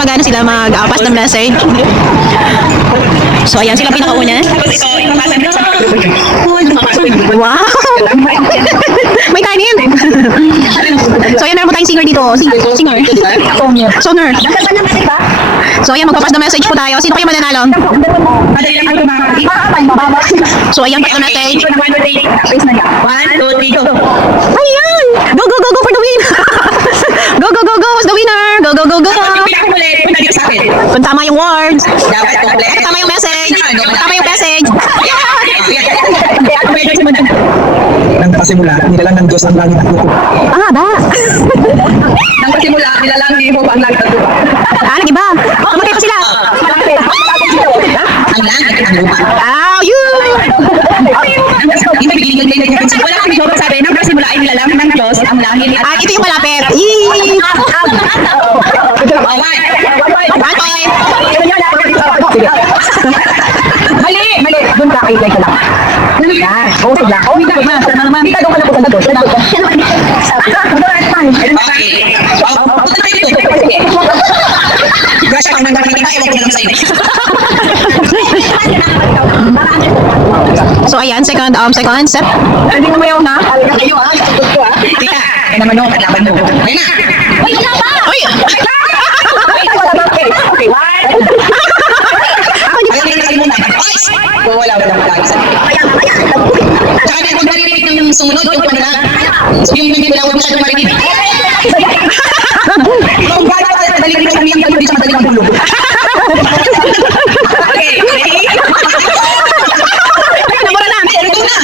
mag-ano sila, mag-pass ng message. So, ayan sila pinakauna. Wow! May kanin! So, ayan, meron po tayong singer dito. Singer. Soner. So, ayan, magpapas na message po tayo. Sino kayo mananalo? So, ayan, pass na message. 1, 2, 3, go! Ayan! Go, go, go, go for the win! Go, go, go, go! Who's the winner? Go, go, go, go! Kung tama yung words. Tama yung message. Tama yung message. Nang pasimula, nilalang ng Diyos ang langit at lupa. Ah, ba? Nang pasimula, nilalang ni Hope ang langit at lupa. Ah, nag-iba. Kamatay pa sila. Ang langit at lupa. Ah, yun! Ito beginning ng langit. Wala kang Hope sabi, nang pasimula ay nilalang ng Diyos ang langit at Ah, ito yung malapit. Yee! One point. Mali! Doon ka kay Leka lang. Yan. Oo, sige lang. Oo, hindi ka naman. Hindi ka doon ka na po sa doon. Okay. Punta na kayo dito. Grasya, kung nanggaling ka, ewan ko na lang sa'yo. So, ayan, second step. Hindi mo mayaw na. Alaga kayo ha. Itutot ko ha. Tika. Kaya naman yung kalaban mo. Ayun na. Uy, wala pa! Uy! Okay, one. Ayaw na yung muna. Wala. Tsaka na kung narinig ng sumunod, yung ano lang. Yung hindi mo lang masyadong marinig. Kung gano'n ka sa daling kami ang hindi sa madaling ang tulog. Okay, ready?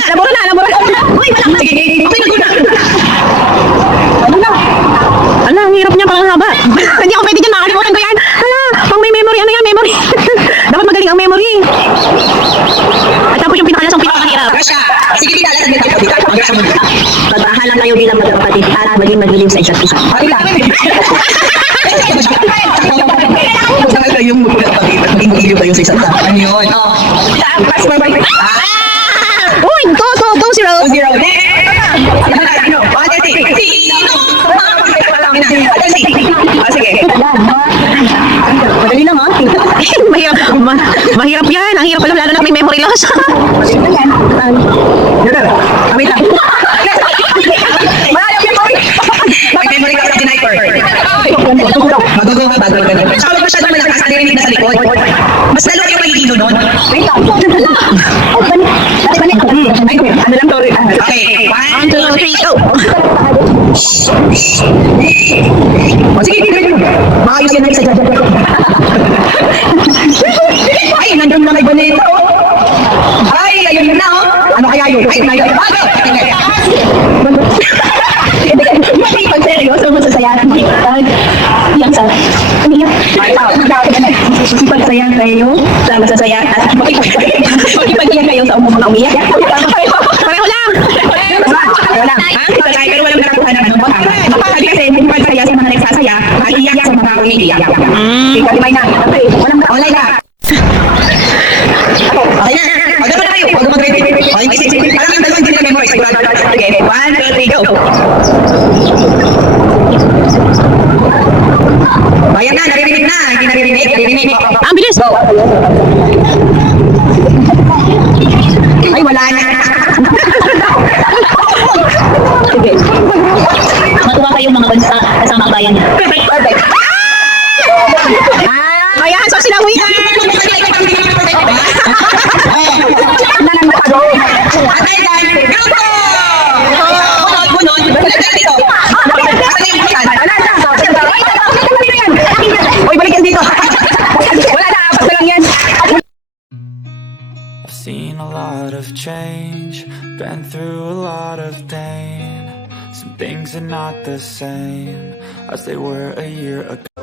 Nabura na! Uy, wala. Sige, okay na guna. Ala, ang hirap niya, parang haba. Hindi ako pwede dyan, makakalimutan ko yan. Ala, pang may memory, ano yan, memory. Dapat magaling ang memory. At tapos yung pinakalasang pinakamahirap. Grasya. Sige, dinala sa dito. Ang grasya mo dito. Pagbahalang kayo bilang magkakapatid para maging magiliw sa isa't isa. Okay lang. Saan kayo yung magkakapagin at maging magiliw kayo sa isa't isa? Ano yun? Pass mo ba? Uy, go, 0. 0. Ano? 1, 2, 3. Sige. Madali lang ha? Mahirap yan. Ang hirap alam, lalo na may memory loss. Wait lang. May memory ka sa sniper. Magago ka bago ka. Saka wag masyadong malakas ang narinig na sa likod. Mas lalo yung mahihilo nun. Wait lang. Ay, ano lang sorry. Okay. 1, 2, 3, go. Sige, maayos yan sa dyan. Ay, nandun na may bonito. Ay, ayun na oh. Ano kaya yun? Ay, ayun. Bago! Pag seryoso mo sa sayaran mo. Iyak sa... Umiyak. Pagsayan kayo sa masasayan at makipag-iyan kayo sa umumang umiyak. Pareho lang. Wala. Pero walang nakakuha ng ano. Sabi kasi, hindi pagsaya sa mga nagsasaya, mag-iyak sa mga umiiyak. Ikaw, na. Wala na. Okay na. Huwag naman kayo. Huwag naman kayo. Okay, sige. Parang ang dalawang din na memory. Sige, 1, 2, 3, go. Bayan na, naririnig na. Hindi naririnig. Ang bilis. Ay, wala na. Sige. Matuwa kayong mga bansa kasama ang bayan niya. Perfect. Ayan, so sila winner. Atay yan. Grupo! Huwag mo nun. Balik dito. Asan yung bukan? Uy, balik yan dito. Wala na. Basta lang yan. I've seen a lot of change, been through a lot of pain. Some things are not the same as they were a year ago.